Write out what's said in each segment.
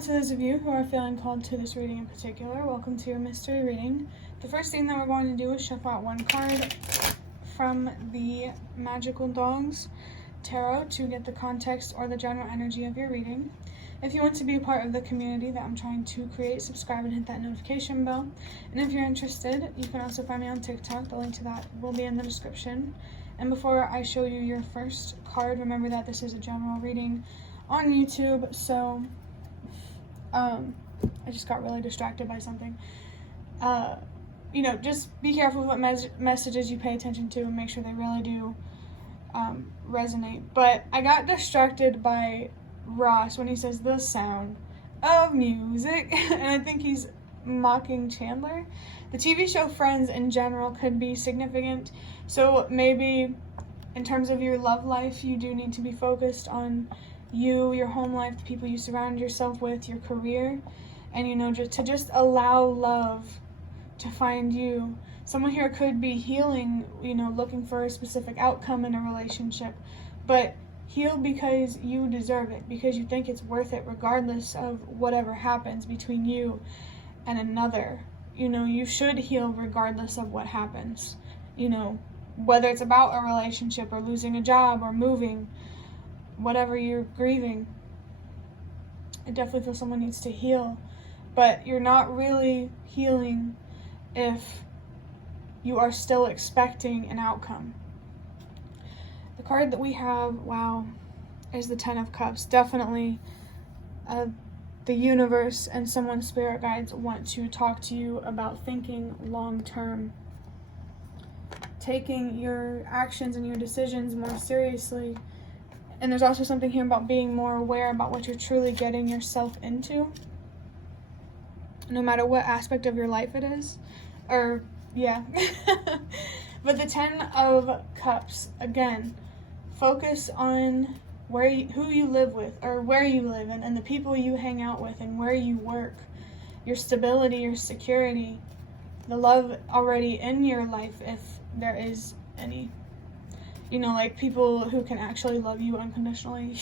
to those of you who are feeling called to this reading in particular, welcome to your mystery reading. The first thing that we're going to do is shuffle out one card from the Magical Dogs Tarot to get the context or the general energy of your reading. If you want to be a part of the community that I'm trying to create, subscribe and hit that notification bell. And if you're interested, you can also find me on TikTok. The link to that will be in the description. And before I show you your first card, remember that this is a general reading on YouTube, so I just got really distracted by something. Just be careful with what messages you pay attention to and make sure they really do resonate. But I got distracted by Ross when he says the sound of music, and I think he's mocking Chandler. The TV show Friends in general could be significant, so maybe in terms of your love life, you do need to be focused on you, your home life, the people you surround yourself with, your career, and just allow love to find you. Someone here could be healing, looking for a specific outcome in a relationship, but heal because you deserve it, because you think it's worth it regardless of whatever happens between you and another. You should heal regardless of what happens, whether it's about a relationship or losing a job or moving, whatever you're grieving. I definitely feel someone needs to heal, but you're not really healing if you are still expecting an outcome. The card that we have, is the Ten of Cups. Definitely the universe and someone's spirit guides want to talk to you about thinking long term, taking your actions and your decisions more seriously. And there's also something here about being more aware about what you're truly getting yourself into, no matter what aspect of your life it is. But the Ten of Cups, again, focus on who you live with, or where you live, and the people you hang out with, and where you work, your stability, your security, the love already in your life, if there is any. People who can actually love you unconditionally,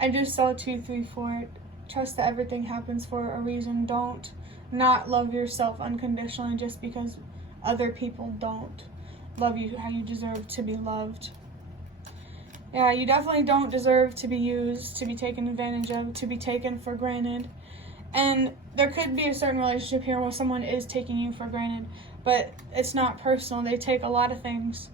I just saw 2, 3, 4. Trust that everything happens for a reason. Don't not love yourself unconditionally just because other people don't love you how you deserve to be loved. Yeah, you definitely don't deserve to be used, to be taken advantage of, to be taken for granted. And there could be a certain relationship here where someone is taking you for granted, but it's not personal. They take a lot of things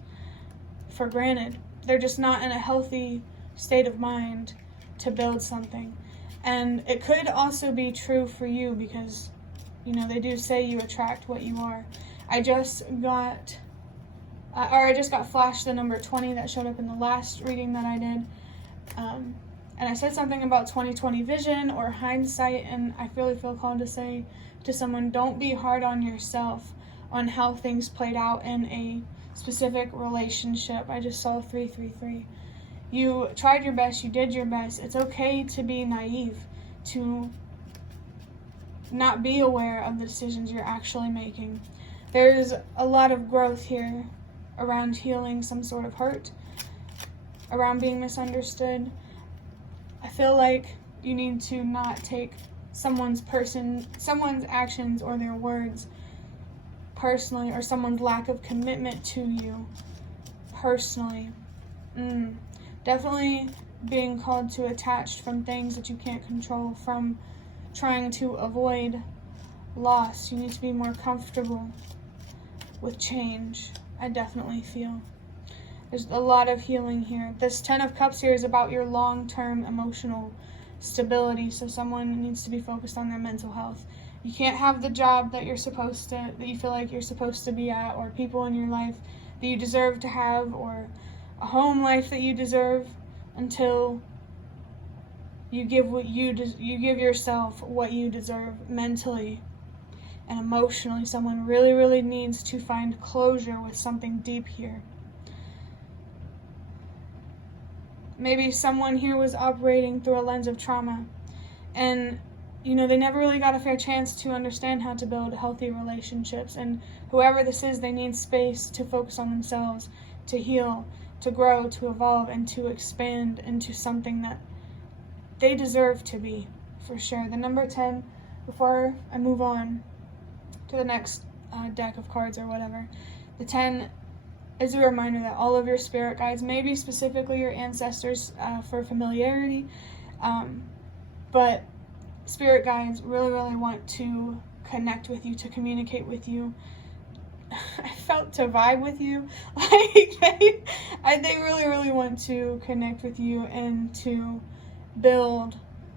for granted. They're just not in a healthy state of mind to build something. And it could also be true for you because, they do say you attract what you are. I just got flashed the number 20 that showed up in the last reading that I did. And I said something about 20/20 vision or hindsight, and I really feel called to say to someone, don't be hard on yourself on how things played out in a specific relationship. I just saw 333. You tried your best, you did your best. It's okay to be naive, to not be aware of the decisions you're actually making. There's a lot of growth here around healing some sort of hurt, around being misunderstood. I feel like you need to not take someone's actions or their words personally, or someone's lack of commitment to you personally. Definitely being called to attach from things that you can't control, from trying to avoid loss. You need to be more comfortable with change. I definitely feel there's a lot of healing here. This Ten of Cups here is about your long-term emotional stability, so someone needs to be focused on their mental health. You can't have the job that you feel like you're supposed to be at, or people in your life that you deserve to have, or a home life that you deserve, until you give yourself what you deserve mentally and emotionally. Someone really, really needs to find closure with something deep here. Maybe someone here was operating through a lens of trauma, and they never really got a fair chance to understand how to build healthy relationships. And whoever this is, they need space to focus on themselves, to heal, to grow, to evolve, and to expand into something that they deserve to be for sure. The number 10, before I move on to the next deck of cards or whatever, the 10 is a reminder that all of your spirit guides, maybe specifically your ancestors for familiarity, but spirit guides really, really want to connect with you, to communicate with you. I felt to vibe with you. Like they really, really want to connect with you and to build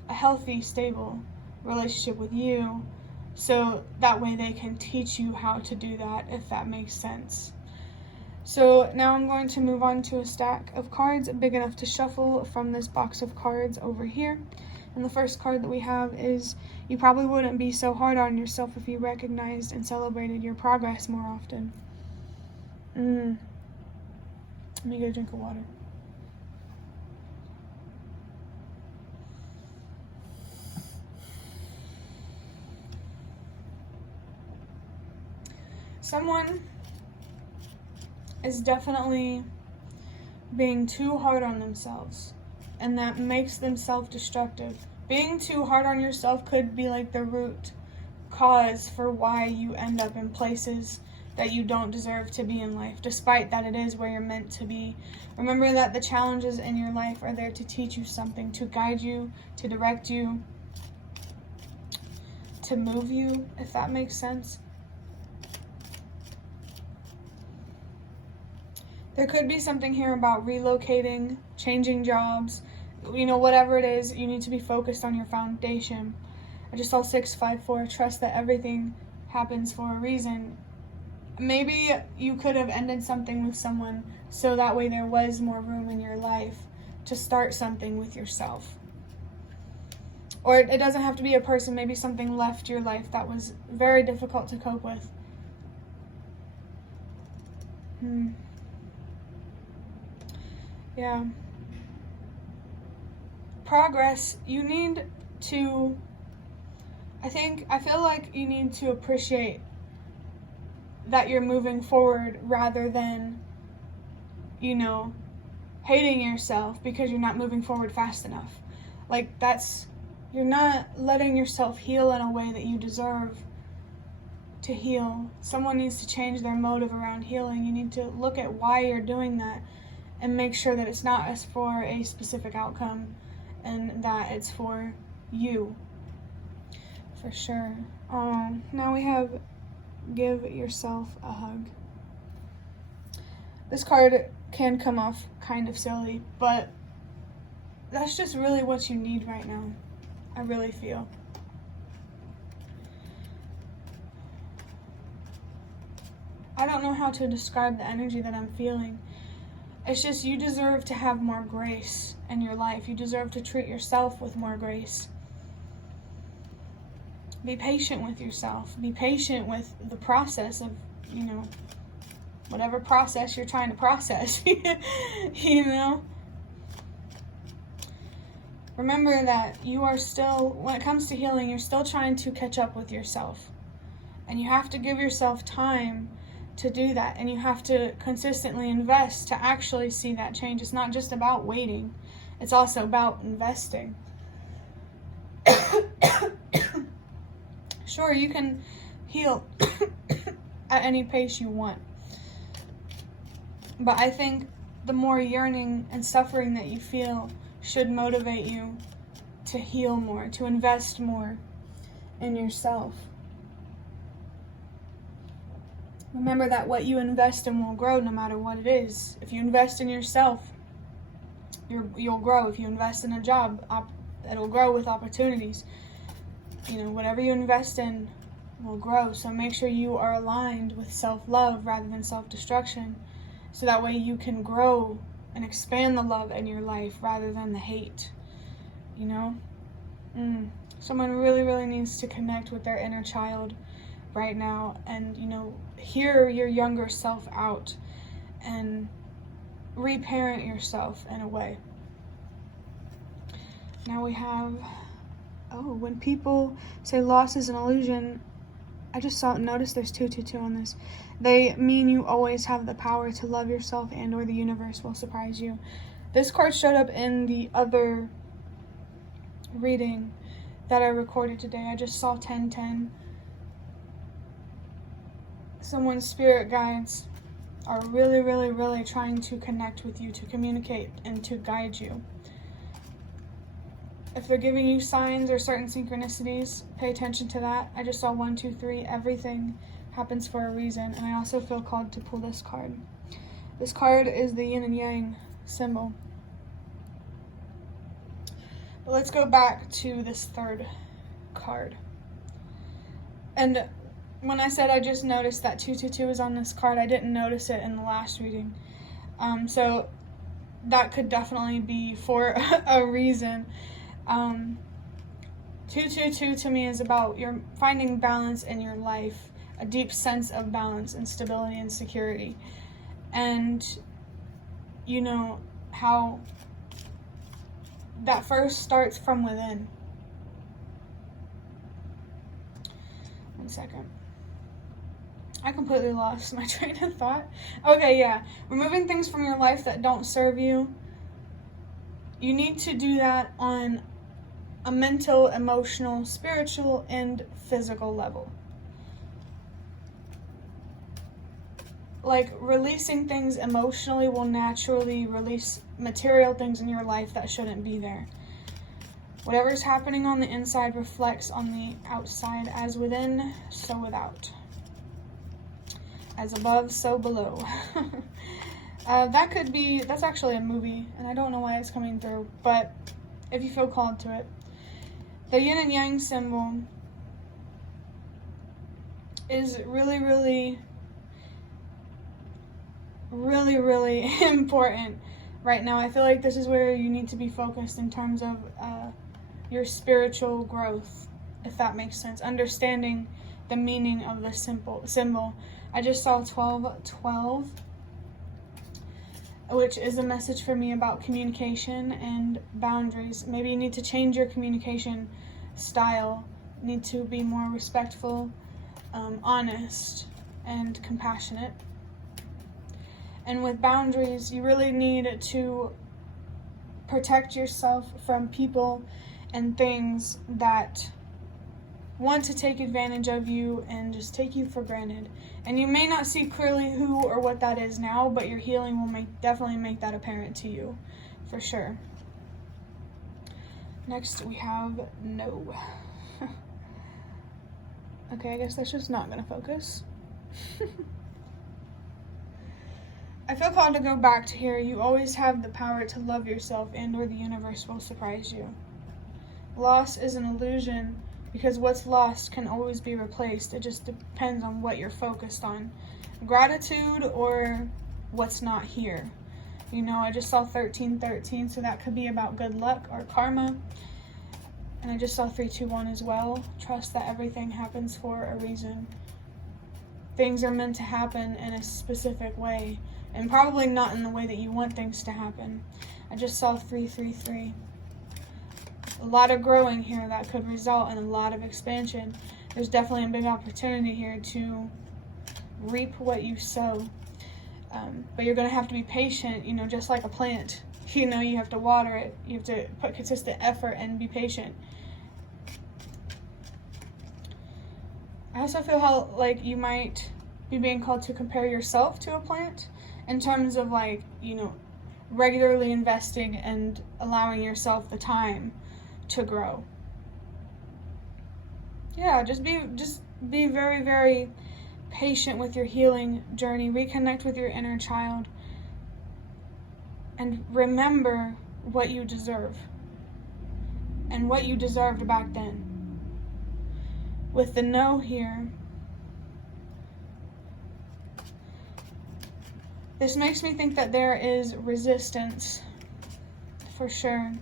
a healthy, stable relationship with you, so that way they can teach you how to do that, if that makes sense. So now I'm going to move on to a stack of cards big enough to shuffle from this box of cards over here. And the first card that we have is, you probably wouldn't be so hard on yourself if you recognized and celebrated your progress more often. Let me get a drink of water. Someone is definitely being too hard on themselves, and that makes them self-destructive. Being too hard on yourself could be like the root cause for why you end up in places that you don't deserve to be in life, despite that it is where you're meant to be. Remember that the challenges in your life are there to teach you something, to guide you, to direct you, to move you, if that makes sense. There could be something here about relocating, changing jobs, whatever it is, you need to be focused on your foundation. I just saw 654, trust that everything happens for a reason. Maybe you could have ended something with someone so that way there was more room in your life to start something with yourself. Or it doesn't have to be a person, maybe something left your life that was very difficult to cope with. Yeah. Progress, you need to, I feel like you need to appreciate that you're moving forward rather than, hating yourself because you're not moving forward fast enough. Like, you're not letting yourself heal in a way that you deserve to heal. Someone needs to change their motive around healing. You need to look at why you're doing that and make sure that it's not as for a specific outcome and that it's for you. For sure. Now we have give yourself a hug. This card can come off kind of silly, but that's just really what you need right now. I really feel. I don't know how to describe the energy that I'm feeling. It's just, you deserve to have more grace in your life. You deserve to treat yourself with more grace. Be patient with yourself. Be patient with the process of, whatever process you're trying to process. Remember that you are still, when it comes to healing, you're still trying to catch up with yourself. And you have to give yourself time to do that, and you have to consistently invest to actually see that change. It's not just about waiting, it's also about investing. Sure, you can heal at any pace you want, but I think the more yearning and suffering that you feel should motivate you to heal more, to invest more in yourself. Remember that what you invest in will grow no matter what it is. If you invest in yourself, you'll grow. If you invest in a job, it'll grow with opportunities. Whatever you invest in will grow. So make sure you are aligned with self-love rather than self-destruction, so that way you can grow and expand the love in your life rather than the hate. Someone really, really needs to connect with their inner child right now and, hear your younger self out and reparent yourself in a way. Now we have, when people say loss is an illusion, I just noticed there's 222 on this. They mean you always have the power to love yourself and or the universe will surprise you. This card showed up in the other reading, that are recorded today. I just saw 1010. Someone's spirit guides are really, really, really trying to connect with you, to communicate and to guide you. If they're giving you signs or certain synchronicities, pay attention to that. I just saw 1, 2, 3. Everything happens for a reason. And I also feel called to pull this card. This card is the yin and yang symbol. But let's go back to this third card. And when I said I just noticed that 222 is on this card, I didn't notice it in the last reading. So that could definitely be for a reason. 222 to me is about your finding balance in your life, a deep sense of balance and stability and security. And you know how that first starts from within. 1 second. I completely lost my train of thought. Okay, yeah. Removing things from your life that don't serve you. You need to do that on a mental, emotional, spiritual, and physical level. Like, releasing things emotionally will naturally release material things in your life that shouldn't be there. Whatever's happening on the inside reflects on the outside, as within, so without. As above, so below. That's actually a movie, and I don't know why it's coming through, but if you feel called to it. The yin and yang symbol is really, really, really, really important right now. I feel like this is where you need to be focused in terms of your spiritual growth, if that makes sense. Understanding the meaning of the symbol. I just saw 1212, which is a message for me about communication and boundaries. Maybe you need to change your communication style. You need to be more respectful, honest, and compassionate. And with boundaries, you really need to protect yourself from people and things that want to take advantage of you and just take you for granted. And you may not see clearly who or what that is now, but your healing will definitely make that apparent to you, for sure. Next we have no. Okay, I guess that's just not gonna focus. I feel called to go back to here. You always have the power to love yourself, and or the universe will surprise you. Loss is an illusion, because what's lost can always be replaced. It just depends on what you're focused on. Gratitude or what's not here. You know, I just saw 1313, so that could be about good luck or karma. And I just saw 321 as well. Trust that everything happens for a reason. Things are meant to happen in a specific way, and probably not in the way that you want things to happen. I just saw 333. A lot of growing here that could result in a lot of expansion. There's definitely a big opportunity here to reap what you sow. But you're going to have to be patient, you know, just like a plant. You know, you have to water it. You have to put consistent effort and be patient. I also feel how, like, you might be being called to compare yourself to a plant in terms of, like, you know, regularly investing and allowing yourself the time to grow. Yeah, just be very, very patient with your healing journey. Reconnect with your inner child. And remember what you deserve. And what you deserved back then. With the no here, this makes me think that there is resistance, for sure,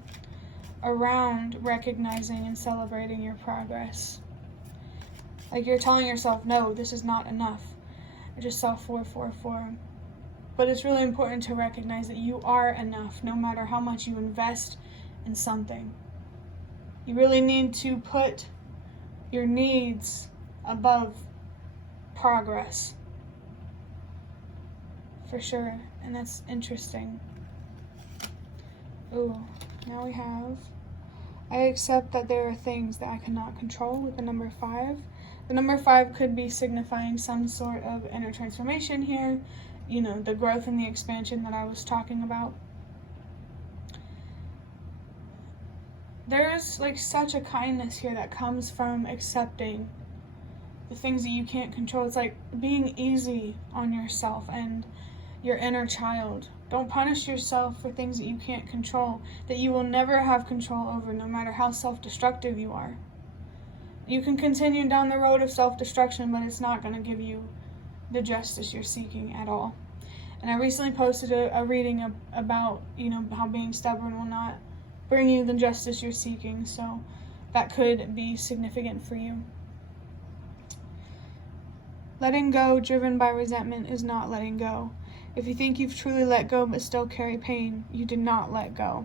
around recognizing and celebrating your progress. Like you're telling yourself, no, this is not enough. I just saw 444. But it's really important to recognize that you are enough, no matter how much you invest in something. You really need to put your needs above progress. For sure. And that's interesting. Ooh, now we have I accept that there are things that I cannot control with the number 5. The number 5 could be signifying some sort of inner transformation here, you know, the growth and the expansion that I was talking about. There's like such a kindness here that comes from accepting the things that you can't control. It's like being easy on yourself and your inner child. Don't punish yourself for things that you can't control, that you will never have control over, no matter how self-destructive you are. You can continue down the road of self-destruction, but it's not going to give you the justice you're seeking at all. And I recently posted a reading about, you know, how being stubborn will not bring you the justice you're seeking, so that could be significant for you. Letting go driven by resentment is not letting go. If you think you've truly let go but still carry pain, you did not let go.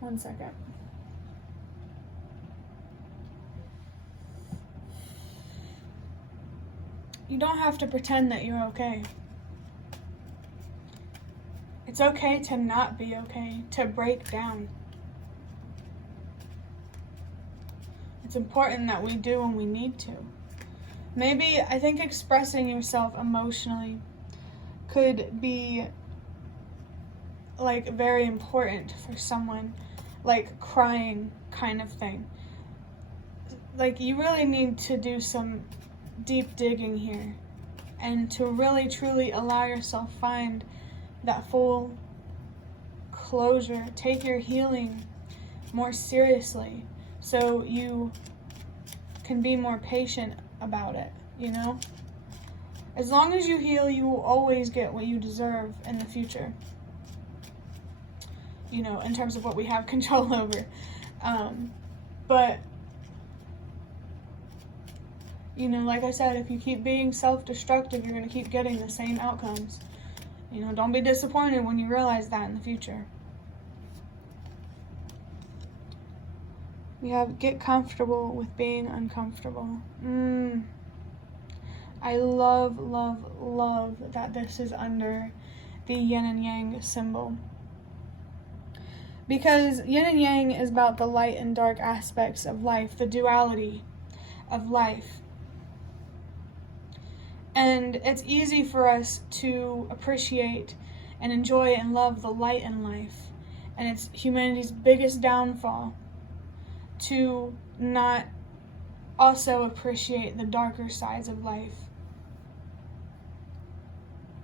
One second. You don't have to pretend that you're okay. It's okay to not be okay, to break down. It's important that we do when we need to. Maybe, I think expressing yourself emotionally could be like very important for someone, like crying kind of thing. Like you really need to do some deep digging here and to really truly allow yourself find that full closure. Take your healing more seriously so you can be more patient about it, you know? As long as you heal, you will always get what you deserve in the future. You know, in terms of what we have control over. But, you know, like I said, if you keep being self-destructive, you're going to keep getting the same outcomes. You know, don't be disappointed when you realize that in the future. We have get comfortable with being uncomfortable. I love, love, love that this is under the yin and yang symbol. Because yin and yang is about the light and dark aspects of life, the duality of life. And it's easy for us to appreciate and enjoy and love the light in life. And it's humanity's biggest downfall to not also appreciate the darker sides of life.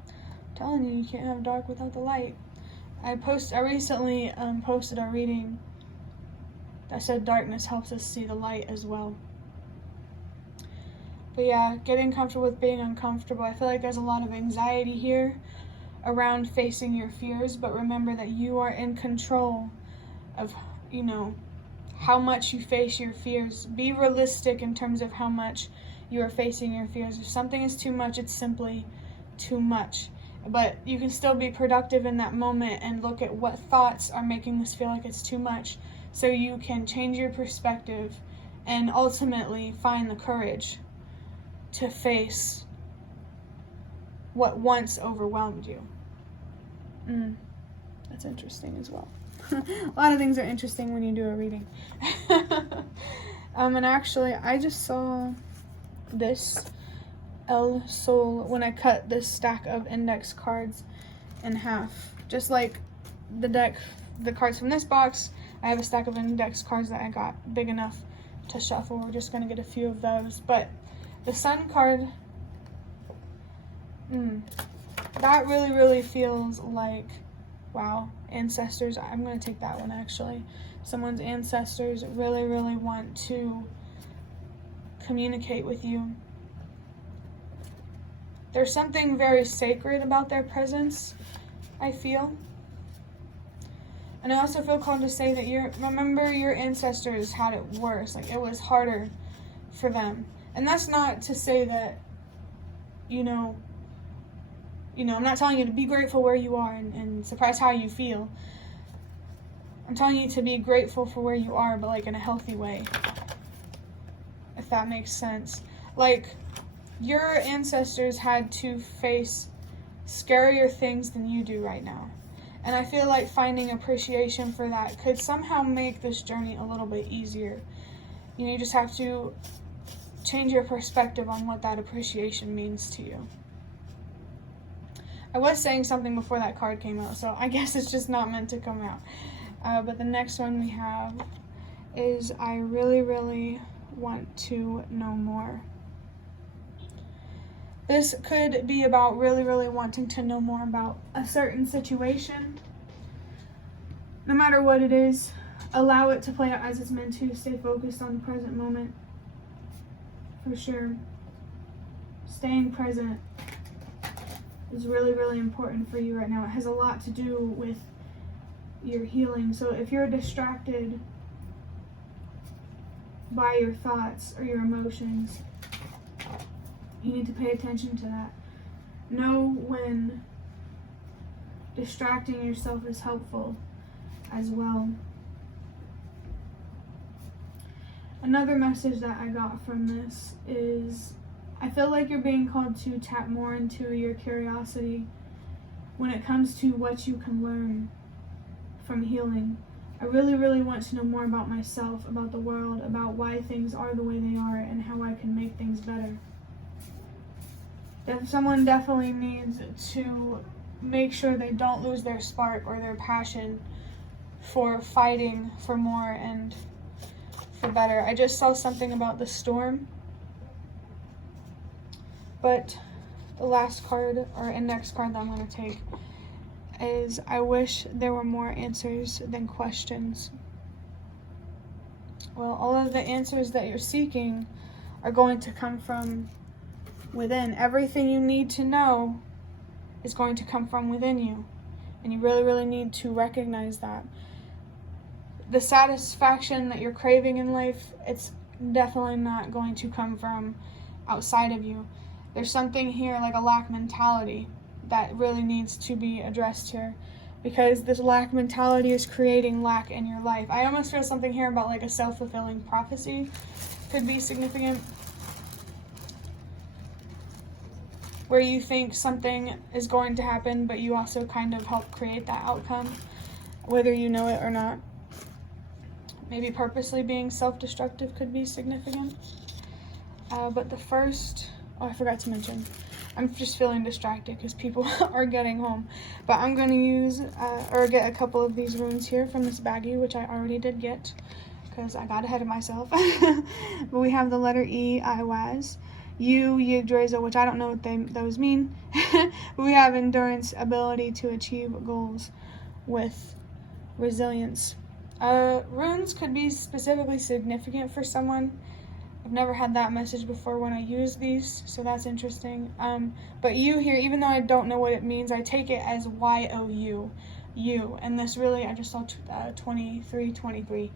I'm telling you, you can't have dark without the light. I recently posted a reading that said darkness helps us see the light as well. But yeah, getting comfortable with being uncomfortable. I feel like there's a lot of anxiety here around facing your fears, but remember that you are in control of, you know, how much you face your fears. Be realistic in terms of how much you are facing your fears. If something is too much, it's simply too much. But you can still be productive in that moment and look at what thoughts are making this feel like it's too much, so you can change your perspective and ultimately find the courage to face what once overwhelmed you. That's interesting as well. A lot of things are interesting when you do a reading. And actually, I just saw this El Sol when I cut this stack of index cards in half. Just like the cards from this box, I have a stack of index cards that I got big enough to shuffle. We're just going to get a few of those. But the Sun card, that really, really feels like, wow, ancestors. I'm going to take that one actually. Someone's ancestors really, really want to communicate with you. There's something very sacred about their presence, I feel. And I also feel called to say that remember your ancestors had it worse. Like, it was harder for them. And that's not to say that, you know, I'm not telling you to be grateful where you are and suppress how you feel. I'm telling you to be grateful for where you are, but like in a healthy way. If that makes sense. Like, your ancestors had to face scarier things than you do right now. And I feel like finding appreciation for that could somehow make this journey a little bit easier. You just have to change your perspective on what that appreciation means to you. I was saying something before that card came out, so I guess it's just not meant to come out. But the next one we have is I really, really want to know more. This could be about really, really wanting to know more about a certain situation. No matter what it is, allow it to play out as it's meant to. Stay focused on the present moment. For sure. Staying present is really, really important for you right now. It has a lot to do with your healing. So if you're distracted by your thoughts or your emotions, you need to pay attention to that. Know when distracting yourself is helpful as well. Another message that I got from this is I feel like you're being called to tap more into your curiosity when it comes to what you can learn from healing. I really, really want to know more about myself, about the world, about why things are the way they are, and how I can make things better. Someone definitely needs to make sure they don't lose their spark or their passion for fighting for more and for better. I just saw something about the storm, but the last card or index card that I'm going to take is I wish there were more answers than questions. Well, all of the answers that you're seeking are going to come from within. Everything you need to know is going to come from within you, and you really, really need to recognize that. The satisfaction that you're craving in life, it's definitely not going to come from outside of you. There's something here like a lack mentality that really needs to be addressed here, because this lack mentality is creating lack in your life. I almost feel something here about like a self-fulfilling prophecy could be significant, where you think something is going to happen, but you also kind of help create that outcome, whether you know it or not. Maybe purposely being self-destructive could be significant. But the first, I forgot to mention, I'm just feeling distracted because people are getting home. But I'm going to use, or get a couple of these runes here from this baggie, which I already did get because I got ahead of myself. But we have the letter E, Iwaz. U, Yggdrasil, which I don't know what those mean. But we have endurance, ability to achieve goals with resilience. Runes could be specifically significant for someone. I've never had that message before when I use these, so that's interesting. But U here, even though I don't know what it means, I take it as Y-O-U, U. And this really, I just saw 23.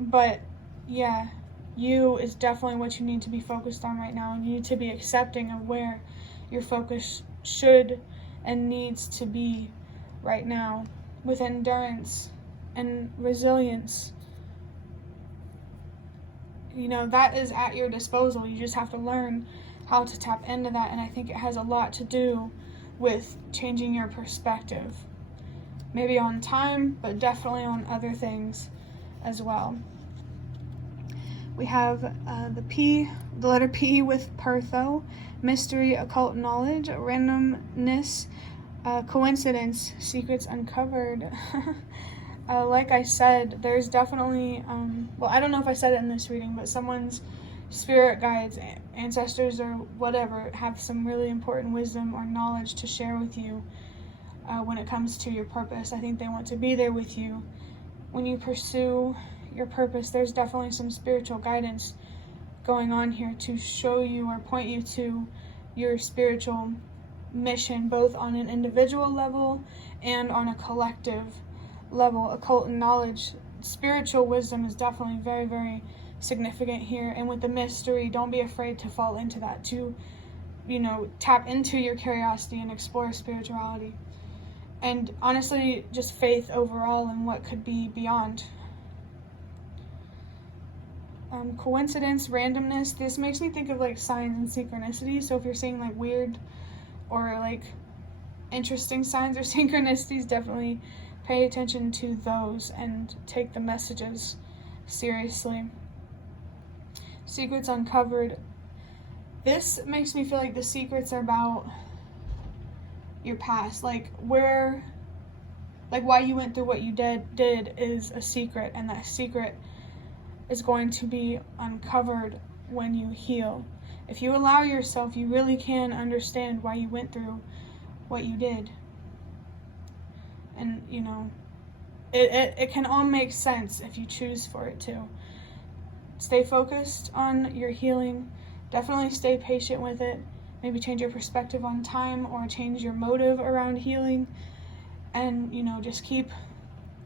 But yeah, U is definitely what you need to be focused on right now. You need to be accepting of where your focus should and needs to be right now. With endurance and resilience, that is at your disposal. You just have to learn how to tap into that, and I think it has a lot to do with changing your perspective. Maybe on time, but definitely on other things as well. We have the letter P with Pertho, mystery, occult knowledge, randomness, coincidence, secrets uncovered. Like I said, there's definitely, I don't know if I said it in this reading, but someone's spirit guides, ancestors, or whatever, have some really important wisdom or knowledge to share with you when it comes to your purpose. I think they want to be there with you when you pursue your purpose. There's definitely some spiritual guidance going on here to show you or point you to your spiritual mission, both on an individual level and on a collective level. Occult knowledge, spiritual wisdom is definitely very, very significant here. And with the mystery, don't be afraid to fall into that, to tap into your curiosity and explore spirituality, and honestly just faith overall and what could be beyond. Coincidence, randomness, this makes me think of like signs and synchronicity. So if you're seeing like weird or like interesting signs or synchronicities, definitely pay attention to those and take the messages seriously. Secrets uncovered. This makes me feel like the secrets are about your past, like why you went through what you did is a secret, and that secret is going to be uncovered when you heal. If you allow yourself, you really can understand why you went through what you did. And, you know, it can all make sense if you choose for it to. Stay focused on your healing. Definitely stay patient with it. Maybe change your perspective on time or change your motive around healing. And, you know, just keep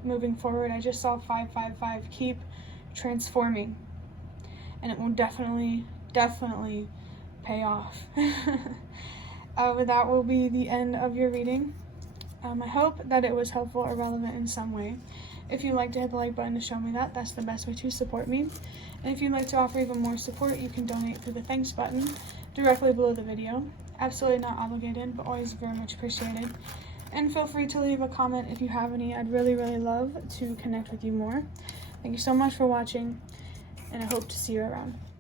moving forward. I just saw 555. Keep transforming. And it will definitely pay off. That will be the end of your reading. I hope that it was helpful or relevant in some way. If you'd like to hit the like button to show me that, that's the best way to support me. And if you'd like to offer even more support, you can donate through the thanks button directly below the video. Absolutely not obligated, but always very much appreciated. And feel free to leave a comment if you have any. I'd really love to connect with you more. Thank you so much for watching, and I hope to see you around.